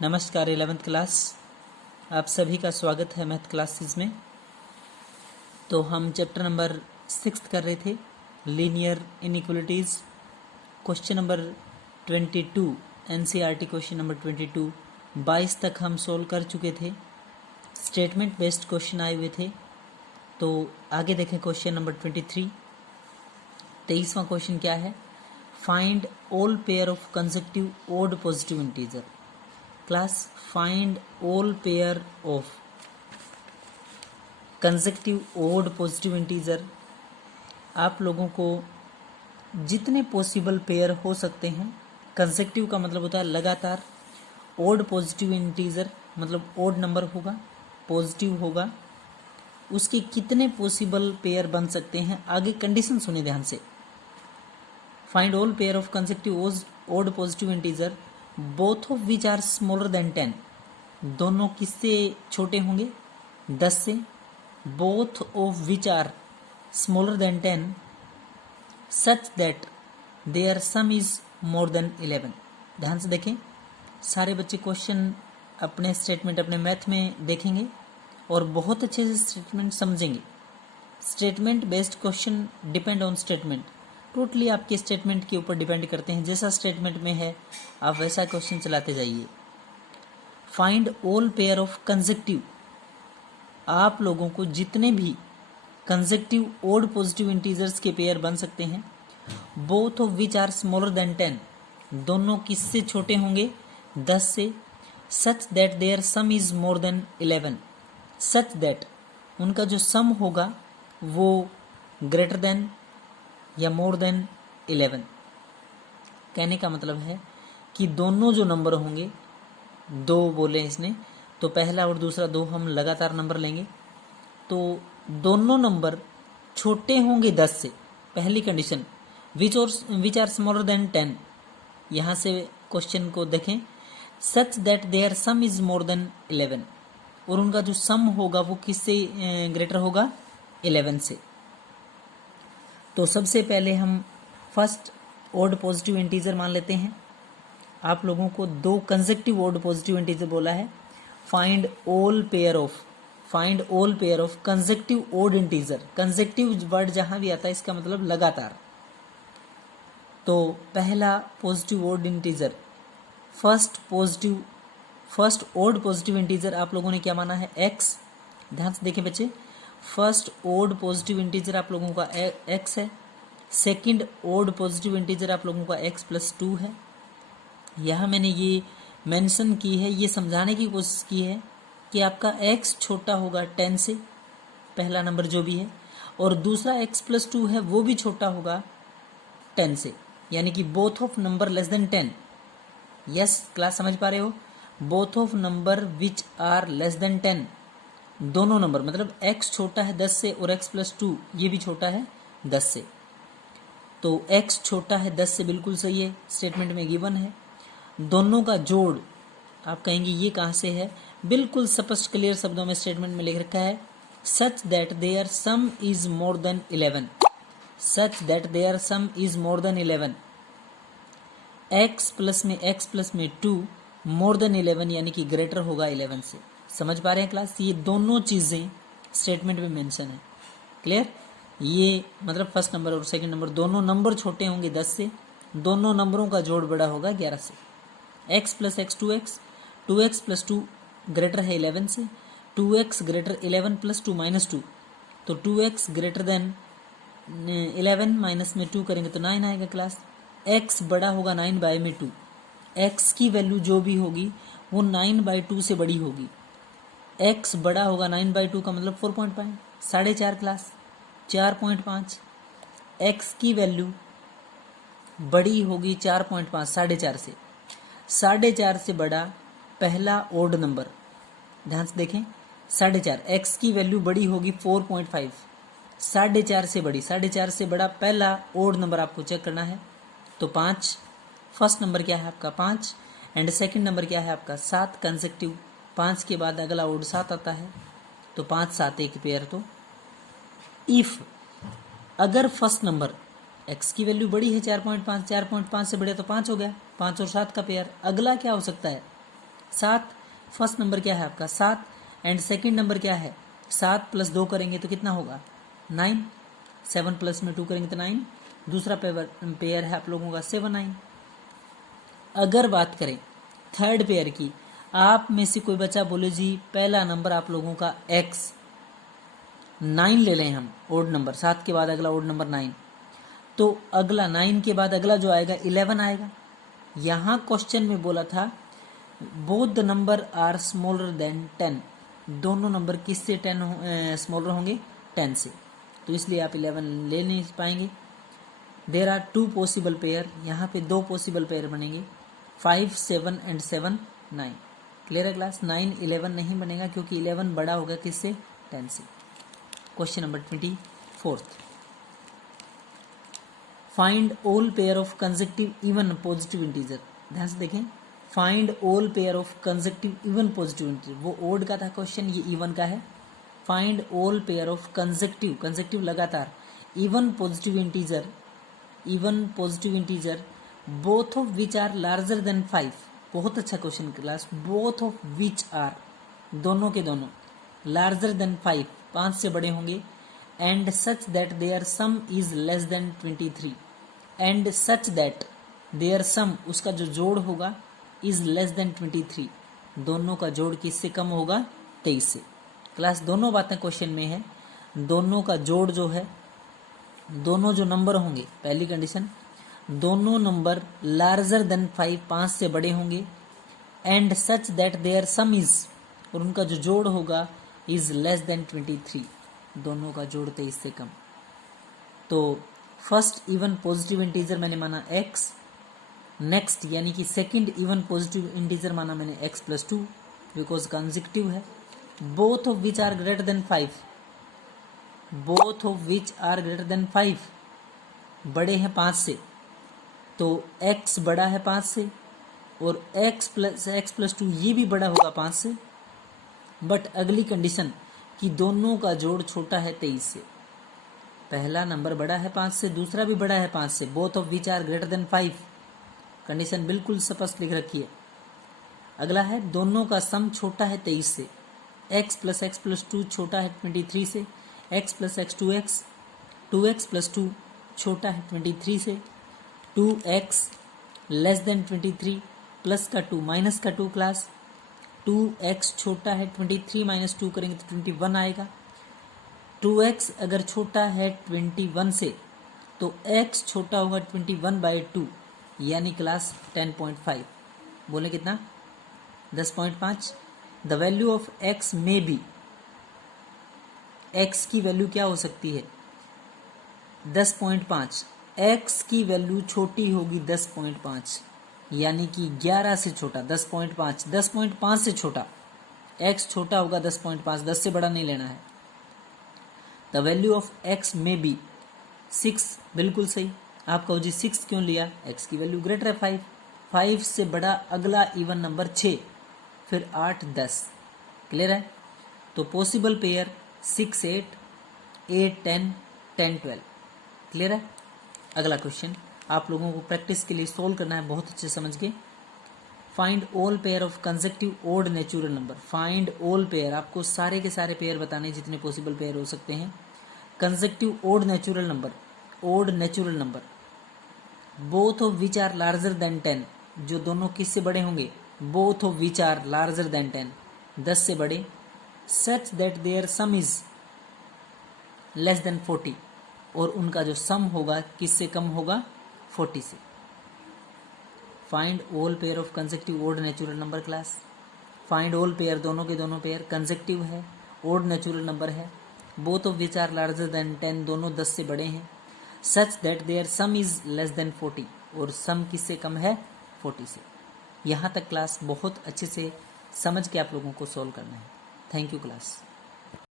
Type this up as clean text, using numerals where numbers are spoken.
नमस्कार 11th class, आप सभी का स्वागत है मैथ क्लासेस में। तो हम चैप्टर नंबर 6 कर रहे थे, linear inequalities, question number 22, NCERT question number 22, 22 तक हम सोल्व कर चुके थे। स्टेटमेंट बेस्ड क्वेश्चन आए हुए थे। तो आगे देखें क्वेश्चन नंबर 23, 23वां क्वेश्चन क्या है? Find all pair of consecutive odd positive integer. Class, find all pair of consecutive odd positive integer. आप लोगों को जितने पॉसिबल पेयर हो सकते हैं, कंसेक्यूटिव का मतलब होता है लगातार, ओड पॉजिटिव इंटीजर मतलब ओड नंबर होगा, पॉजिटिव होगा, उसके कितने पॉसिबल पेयर बन सकते हैं। आगे कंडीशन सुने ध्यान से। Find all pair of consecutive odd positive integer both of which are smaller than 10। दोनों किससे छोटे होंगे? 10 से। Both of which are smaller than 10 such that their sum is more than 11। ध्यान से देखें, सारे बच्चे क्वेश्चन अपने स्टेटमेंट अपने मैथ में देखेंगे और बहुत अच्छे से स्टेटमेंट समझेंगे। Statement based question depend on statement, totally आपके स्टेटमेंट के ऊपर डिपेंड करते हैं। जैसा स्टेटमेंट में है आप वैसा क्वेश्चन चलाते जाइए। Find all pair of consecutive, आप लोगों को जितने भी कंसेक्यूटिव ओड पॉजिटिव इंटीजर्स के पेयर बन सकते हैं, both of which are smaller than 10, दोनों किससे छोटे होंगे? 10 से। Such that their sum is more than 11, such that उनका जो सम होगा वो ग्रेटर देन या मोर देन 11। कहने का मतलब है कि दोनों जो नंबर होंगे, दो बोले इसने, तो पहला और दूसरा दो हम लगातार नंबर लेंगे, तो दोनों नंबर छोटे होंगे 10 से। पहली condition, which are smaller than 10। यहाँ से क्वेश्चन को देखें, such that their sum is more than 11, और उनका जो सम होगा वो किससे ग्रेटर होगा? 11 से। तो सबसे पहले हम फर्स्ट ओड पॉजिटिव इंटीजर मान लेते हैं। आप लोगों को दो कंसेक्यूटिव ओड पॉजिटिव इंटीजर बोला है। Find all pair of consecutive odd integer. Consecutive word जहां भी आता है इसका मतलब लगातार। तो पहला positive odd integer, first odd positive integer आप लोगों ने क्या माना है? x। ध्यान से देखें बच्चे, फर्स्ट ओड पॉजिटिव इंटीजर आप लोगों का x है। सेकंड ओड पॉजिटिव इंटीजर आप लोगों का x+2 है। यहाँ मैंने ये मेंशन की है, ये समझाने की कोशिश की है कि आपका x छोटा होगा 10 से, पहला नंबर जो भी है, और दूसरा x+2 है वो भी छोटा होगा 10 से, यानी कि both of number less than 10। Yes class, समझ पा रहे हो? Both of number which are less than 10, दोनों नंबर मतलब x छोटा है 10 से और x+2 ये भी छोटा है 10 से। तो x छोटा है 10 से, बिल्कुल सही है, स्टेटमेंट में गिवन है। दोनों का जोड़, आप कहेंगे ये कहाँ से है? बिल्कुल स्पष्ट क्लियर शब्दों में स्टेटमेंट में लिख रखा है, such that their sum is more than 11, such that their sum is more than 11। x plus में 2 मोर देन 11 यानी कि ग्रेटर होगा 11 से। समझ पा रहे हैं क्लास? ये दोनों चीज़ें स्टेटमेंट में मेंशन है। क्लियर? ये मतलब फर्स्ट नंबर और सेकंड नंबर दोनों नंबर छोटे होंगे 10 से, दोनों नंबरों का जोड़ बड़ा होगा 11 से। x plus x 2x, 2x plus 2 greater है 11 से, 2x ग्रेटर 11 प्लस 2 माइनस 2, तो 2x ग्रेटर देन 11 माइनस में 2 करेंगे तो 9 आएगा क्लास। x बड़ा होगा 9/2, x की वैल्यू जो भी होगी वो 9/2 से बड़ी होगी। x बड़ा होगा 9/2 का मतलब 4.5, 4.5 क्लास, 4.5। x की वैल्यू बड़ी होगी 4.5, 4.5 से, 4.5 से बड़ा पहला ओड नंबर। ध्यान से देखें, 4.5, x की वैल्यू बड़ी होगी 4.5, 4.5 से बड़ी, 4.5 से बड़ा पहला ओड नंबर आपको चेक करना है। तो 5, फर्स्ट नंबर क्या है आपका? 5, एंड सेकंड नंबर क्या है आपका? 7 कंसेक्यूटिव। 5 के बाद अगला ओड 7 आता है, तो 5 7 एक पेयर। तो इफ अगर फर्स्ट नंबर x की वैल्यू बड़ी है 4.5, 4.5 से बड़े तो 5 हो गया, 5 और 7 का पेयर। अगला क्या हो सकता है? 7, फर्स्ट नंबर क्या है आपका 7 एंड सेकंड नंबर क्या है 7 + 2 करेंगे तो कितना होगा 9, 7 प्लस में 2 करेंगे तो 9, दूसरा पेयर है आप लोगों का 7 9। अगर बात करें थर्ड पेयर की, आप में से कोई बच्चा बोले जी पहला नंबर आप लोगों का x 9 ले लें हम, ओड नंबर 7 के बाद अगला ओड नंबर 9, तो अगला 9 के बाद अगला जो आएगा 11 आएगा। यहाँ क्वेश्चन में बोला था both the number are smaller than 10, दोनों नंबर किससे 10 स्मॉलर होंगे 10 से, तो इसलिए आप 11 ले नहीं पाएंगे। देर आर 2 पॉसिबल पेयर, यहाँ पे 2 पॉसिबल पेयर बनेंगे 5 7 एंड 7 9। क्लियर है क्लास। 9 11 नहीं बनेगा क्योंकि 11 बड़ा होगा किससे 10 से। Question number 24, find all pair of consecutive even positive integer. ध्यान से देखें, find all pair of consecutive even positive integer, वो ओड का था क्वेश्चन, ये इवन का है। Find all pair of consecutive, consecutive लगातार, even positive integer both of which are larger than 5। बहुत अच्छा question class. Both of which are, दोनों के दोनों, लार्जर देन 5, 5 से बड़े होंगे, and such that their sum is less than 23, and such that their sum, उसका जो जोड़ होगा, इज लेस देन 23, दोनों का जोड़ किससे कम होगा 23 से। क्लास दोनों बातें क्वेश्चन में है, दोनों का जोड़ जो है, दोनों जो नंबर होंगे, पहली कंडीशन दोनों नंबर लार्जर देन 5, 5 से बड़े होंगे, and such that their sum is, और उनका जो जोड़ होगा इज लेस देन 23, दोनों का जोड़ 23 से कम। तो फर्स्ट इवन पॉजिटिव इंटीजर मैंने माना x, नेक्स्ट यानी कि सेकंड इवन पॉजिटिव इंटीजर माना मैंने x + 2 बिकॉज कंसेक्टिव है। Both of which are greater than 5, both of which are greater than 5, बड़े हैं 5 से, तो x बड़ा है 5 से, और x + 2 ये भी बड़ा होगा 5 से, बट अगली कंडीशन कि दोनों का जोड़ छोटा है 23 से। पहला नंबर बड़ा है 5 से, दूसरा भी बड़ा है 5 से, both of which are greater than 5, condition बिल्कुल स्पष्ट लिख रखी है। अगला है दोनों का सम छोटा है 23 से, x + 2 छोटा है 23 से, x + x 2x, 2x + 2 छोटा है 23 से, 2x लेस देन 23, प्लस का 2 माइनस का 2 क्लास, 2x छोटा है 23 - 2 करेंगे तो 21 आएगा। 2x अगर छोटा है 21 से तो x छोटा होगा 21/2 यानी क्लास 10.5, बोले कितना 10.5। द वैल्यू ऑफ x में बी, x की वैल्यू क्या हो सकती है 10.5, x की वैल्यू छोटी होगी 10.5 यानी कि 11 से छोटा 10.5, 10.5 से छोटा, x छोटा होगा 10.5, 10 से बड़ा नहीं लेना है। द वैल्यू ऑफ x में बी 6, बिल्कुल सही। आप कहो जी 6 क्यों लिया, x की वैल्यू ग्रेटर है 5, 5 से बड़ा अगला इवन नंबर 6, फिर 8 10। क्लियर है। तो पॉसिबल पेयर 6 8, 8 10, 10 12। क्लियर है। अगला क्वेश्चन आप लोगों को प्रैक्टिस के लिए सोल्व करना है, बहुत अच्छे समझ के। Find all pair of consecutive odd natural number. Find all pair, आपको सारे के सारे पेयर बताने जितने पॉसिबल पेयर हो सकते हैं। Consecutive odd natural number, odd natural number both of which are larger than 10, जो दोनों किससे बड़े होंगे, both of which are larger than 10, 10 से बड़े, such that their sum is less than 40, और उनका जो सम होगा किससे कम होगा 40 से। Find all pair of consecutive odd natural number class. Find all pair, दोनों के दोनों पेयर कंसेक्टिव है, ओड नेचुरल नंबर है, both of which are larger than 10, दोनों 10 से बड़े हैं, such that their sum is less than 40, और सम किससे कम है 40 से। यहाँ तक क्लास बहुत अच्छे से समझ के आप लोगों को सॉल्व करना है। Thank you class.